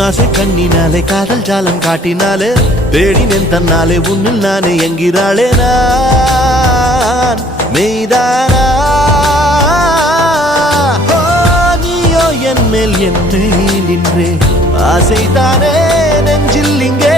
உன்னாசை கண்ணினாலே காதல் ஜாலம் காட்டினாலே தேடினேன் தன்னாலே உன்னில் நானே என்கிறாளே நான் மெய்தானா என் மேல் என்னை நின்றே ஆசைதானே நெஞ்சில் இங்கே